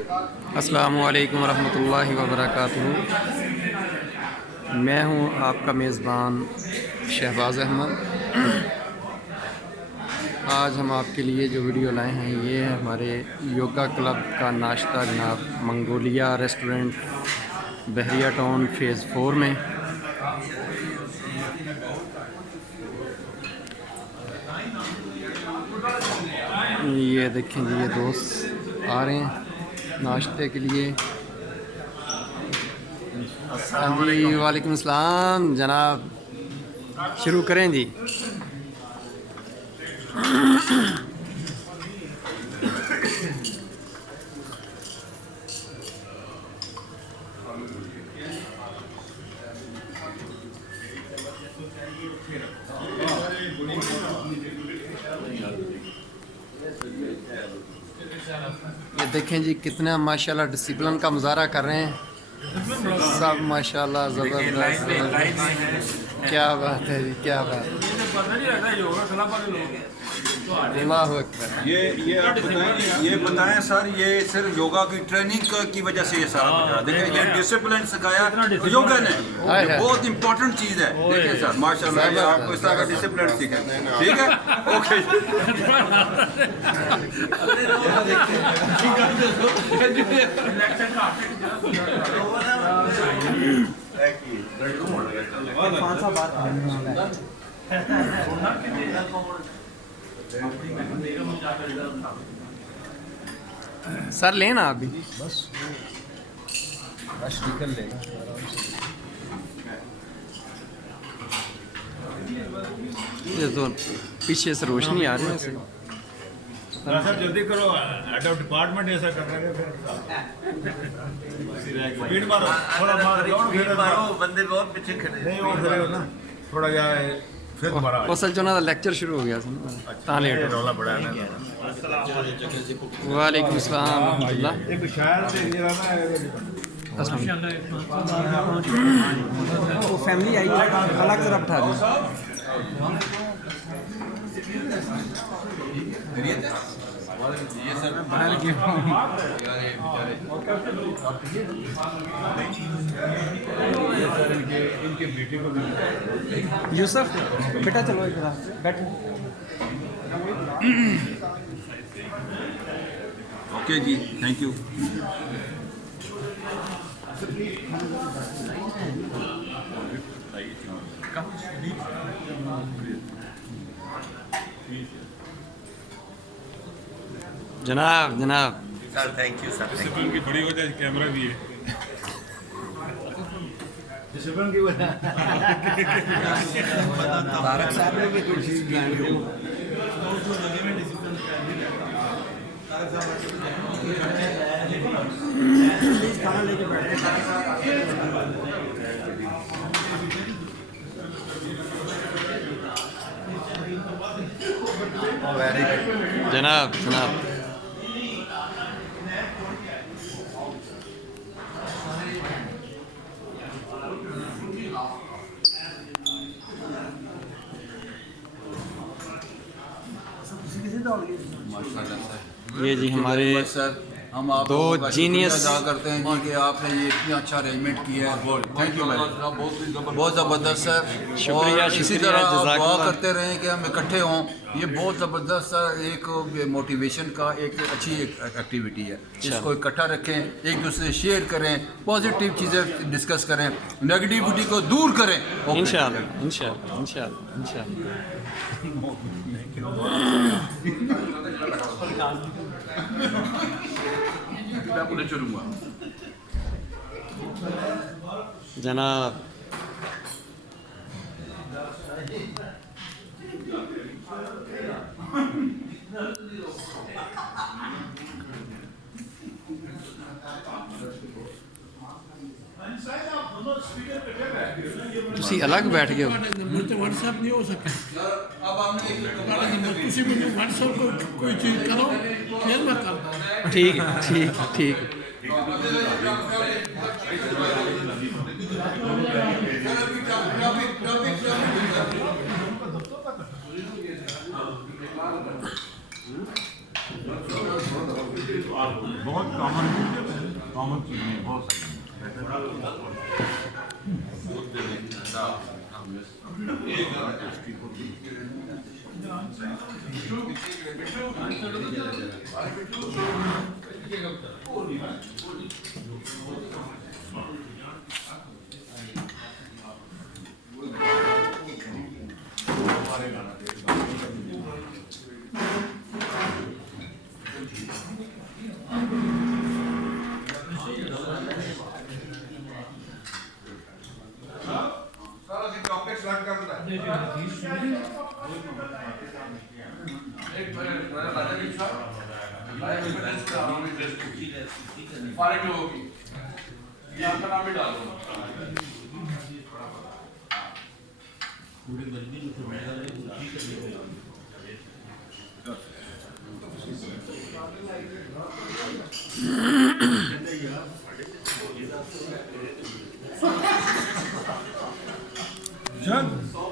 अस्सलामु अलैकुम रहमतुल्लाहि व बरकातुहू। मैं हूं आपका मेज़बान शहबाज़ अहमद। आज हम आपके लिए जो वीडियो लाए हैं ये है हमारे योगा क्लब का नाश्ता जनाब मंगोलिया रेस्टोरेंट बहरिया टाउन फ़ेज़ 4 में। ये देखें जी, ये दोस्त आ रहे हैं नाश्ते के लिए। जी वालेकुम सलाम जनाब, शुरू करें जी। ये देखें जी कितना माशाल्लाह डिसिप्लिन का मुजाहरा कर रहे हैं सब, माशाल्लाह ज़बरदस्त। क्या बात है जी, क्या बात है। अल्लाहु अकबर। ये आप बताएं, ये बताएं सर, ये सिर्फ योगा की ट्रेनिंग की वजह से ये सारा कुछ है। देखिए ये डिसिप्लिन सिखाया योगा ने, ये बहुत इंपॉर्टेंट चीज़ है। देखिए सर माशाल्लाह, ये आपको इस तरह का डिसिप्लिन सीखें, ठीक है। ओके सर लेना अभी बस निकल लेगा। ये तो पीछे से रोशनी आ रही है। सर जल्दी करो, हेड ऑफ डिपार्टमेंट ऐसा कर रहे हैं। स्पीड मारो, थोड़ा मारो, बंदे बहुत पीछे खड़े नहीं हो रहे हो ना, थोड़ा क्या है फिर दोबारा वो सच जो ना लेक्चर शुरू हो गया था ता लेट रोला पड़ा है। वालेकुम अस्सलाम रहमतुल्लाह। एक शायर से ये रहा वो फैमिली आई है, अलग तरफ उठा दी। ये सर बाहर क्यों? इनके बेटे को यूसुफ बेटा चलो इधर बैठो। ओके जी, थैंक यू। जनाब जनाब sir thank you sir. Discipline की बड़ी वजह कैमरा भी है। डिसिप्लिन की वजह तारक साहब ने भी कुछ खाना लेके बैठे। जनाब जनाब ये जी हमारे सर हम आप दो जीनियस अदा करते हैं जी कि आपने ये इतना अच्छा अरेंजमेंट किया है। थैंक यू मैम, बहुत ज़बरदस्त है। शुक्रिया, और इसी शुक्रिया, तरह आप दुआ जज़ाकल्लाह। करते रहें कि हम इकट्ठे हों। ये बहुत ज़बरदस्त सर एक मोटिवेशन का एक अच्छी एक्टिविटी है। इसको इकट्ठा रखें, एक दूसरे से शेयर करें, पॉजिटिव चीज़ें डिस्कस करें, नेगेटिविटी को दूर करें। इंशाअल्लाह इंशाअल्लाह इंशाअल्लाह इंशाअल्लाह। जनाब तुसी अलग बैठ गए हो। व्हाट्सएप नहीं हो सके। अब हमने तुसी मुझे व्हाट्सएप को कोई चीज़ करो, फिर मैं करता। ठीक ठीक ठीक। बहुत कॉमन चीज़ है, बहुत सारी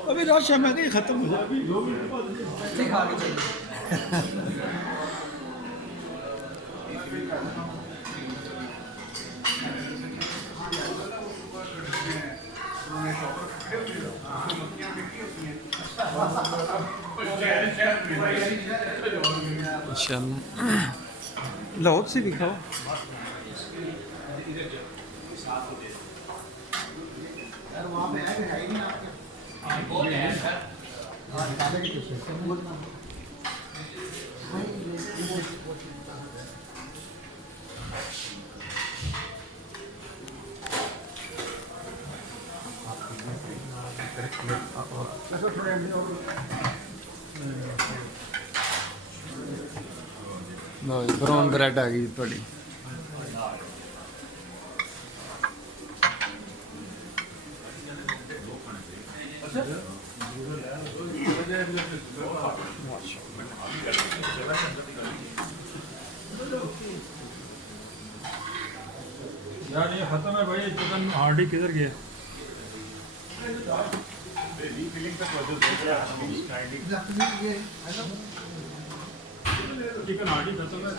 अभी राशि में नहीं खत्म हो जाए अभी इंशाल्लाह लाहौर से भी खाओ ਲਓ ਜੀ ਬਰਾਊਨ ਬ੍ਰੈਡ ਆ ਗਈ ਤੁਹਾਡੀ यार ये खत्म है भाई चिकन हार्डी किधर गया चिकन हार्डी खत्म है